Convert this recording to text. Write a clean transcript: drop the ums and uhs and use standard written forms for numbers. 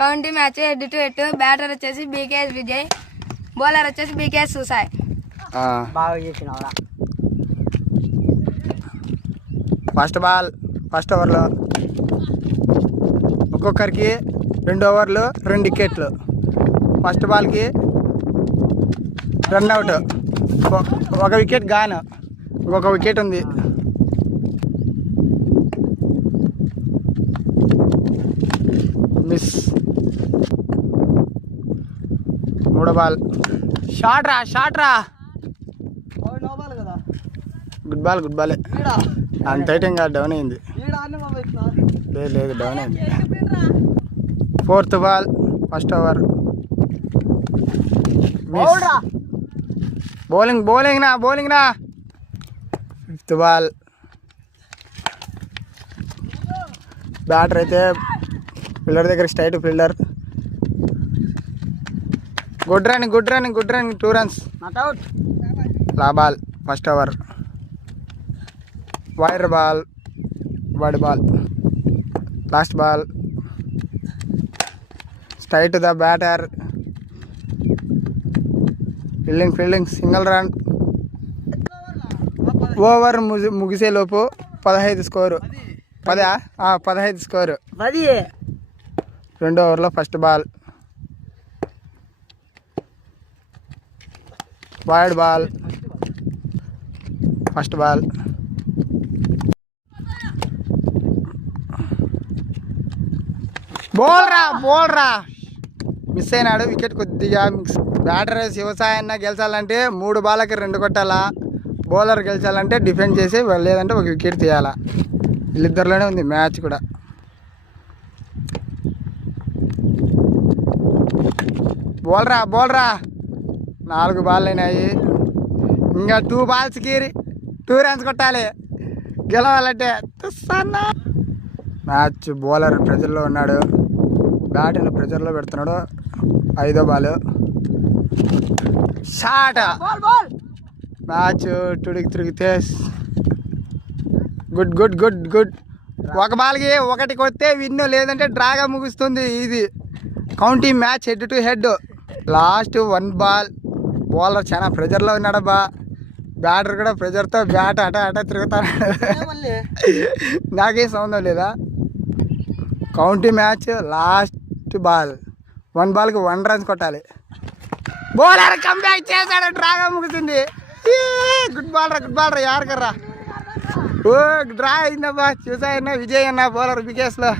County match head to head. Batter వచ్చేసి BKS Vijay, bowler వచ్చేసి BKS సుసాయ్. బాగా చేసినావురా. ఫస్ట్ బాల్ ఫస్ట్ ఓవర్లో ఒక్కొక్కరికి 2 ఓవర్లు 2 వికెట్లు. ఫస్ట్ బాల్కి రన్అట్, 1 వికెట్ గాను, ఇంకొక వికెట్ ఉంది. మిస్. 3వ బాల్ షాట్ రా. గుడ్ బాలే. అంత ఐటెంగా డౌన్ అయింది. లేదు డౌన్ అయింది. 4th ball first over. Bowling నా 5th బాల్. బ్యాటర్ అయితే ఫీల్డర్ దగ్గర straight fielder. Good running 2 runs. లా ball first over. Wide ball last ball. Straight the batter. Fielding single run. Over ముగిసేలోపు 15 స్కోరు. 15 స్కోరు. 2వ ఓవర్లో first ball. Wide ball first ball. బౌలరా miss అయినాడు. Wicket కొద్దిగా mix. Batter శివసాయన్న గెలిచాలంటే 3 బాళ్ళకి 2 కొట్టాలా. బౌలర్ గెలిచాలంటే డిఫెండ్ చేసి లేదంటే 1 వికెట్ తీయాలా. వీళ్ళిద్దరిలోనే ఉంది మ్యాచ్ కూడా. బౌలరా 4 బాల్ అయినాయి. ఇంకా 2 balsకి 2 runs కొట్టాలి గెలవాలంటే. మ్యాచ్ బౌలర్ ప్రెజర్లో ఉన్నాడు, బ్యాట్ని ప్రెజర్లో పెడుతున్నాడు. 5వ బాల్ షాట్. మ్యాచ్ తిరిగితే గుడ్. 1 బాల్కి 1 కొడితే విన్, లేదంటే డ్రాగా ముగుస్తుంది. ఇది county match head to head. Last 1 ball. Bowler చాలా ప్రెజర్లో ఉన్నాడబ్బా. బ్యాటర్ కూడా ప్రెజర్తో బ్యాట్ అట తిరుగుతాడు. నాకేం సంబంధం లేదా. County match last ball. 1 బాల్కి 1 runs కొట్టాలి. బౌలర్ కంబ్యాక్ చేశాడు, డ్రాగా ముగుతుంది. గుడ్ బాల్ యార్కర్రా. డ్రా అయిందబ్బా. చూసాయన్నా విజయ్ అన్న బౌలర్ వికెట్స్లో.